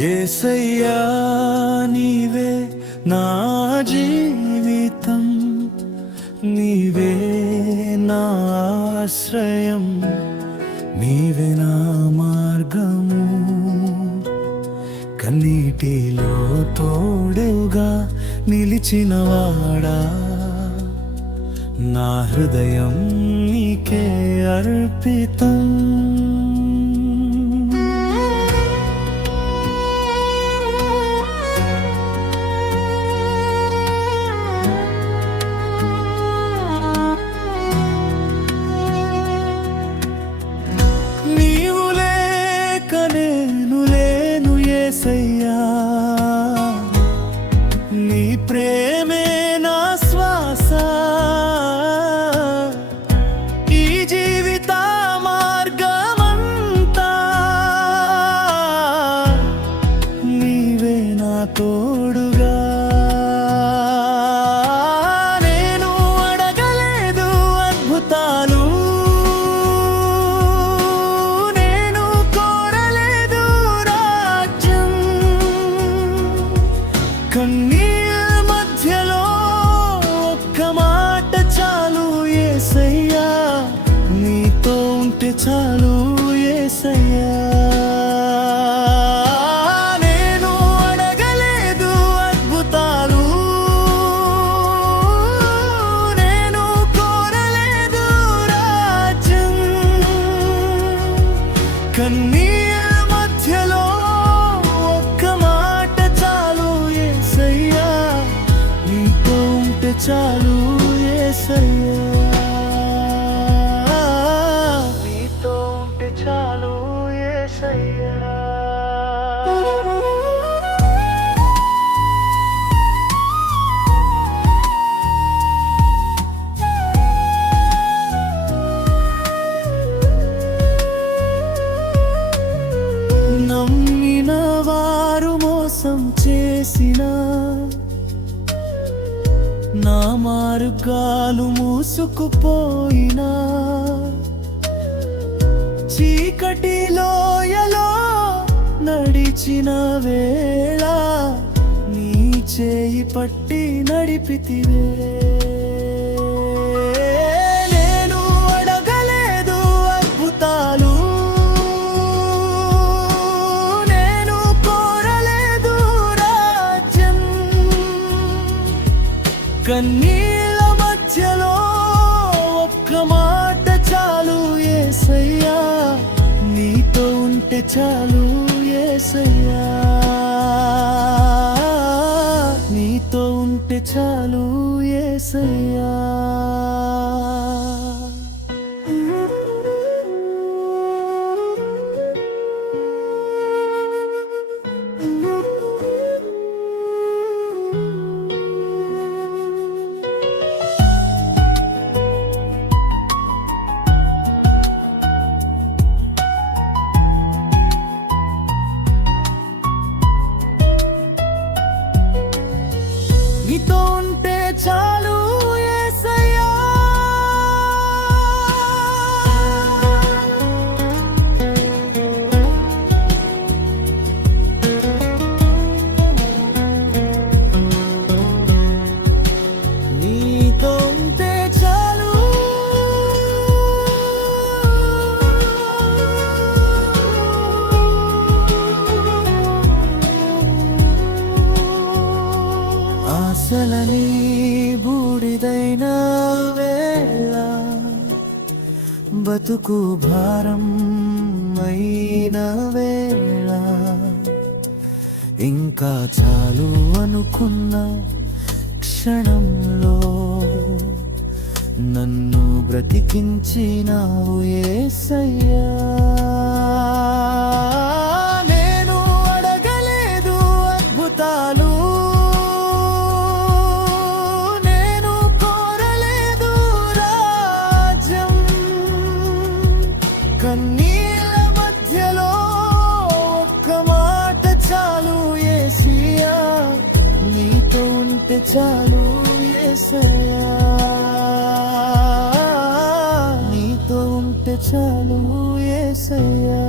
ఏసయ్యా నీవే నా జీవితం నీవే నా ఆశ్రయం నీవే నా మార్గము. కన్నీటిలో తోడుగా నిలిచినవాడా? నా హృదయం నీకే అర్పితం. చాలు ఏసయ్యా. నేను అడగలేదు అద్భుతాలు. నేను కోరలేదు రాజ్యం. కన్నీ మధ్యలో ఒక్క మాట చాలు ఏసయ్యా. నీతో ఉంటే చాలు ఏసయ్యా. చేసిన నా మార్గాలు మూసుకుపోయినా చీకటి లోయలో నడిచిన వేళ నీ చేయి పట్టి నడిపితివే. కన్నీళ్ళ మధ్యలో ఒక్క మాట చాలు ఏసయ్యా. నీతో ఉంటే చాలు ఏసయ్యా. నీతో ఉంటే చాలు ఏసయ్యా. నీతో ఆశలని బూడిదైన వేళ బతుకు భారం అయిన వేళ. ఇంకా చాలు అనుకున్న క్షణంలో నన్ను బ్రతికించినావు ఏసయ్యా. చాలు ఏసియా నీతో ఉంటే చాలు ఏసయ్యా.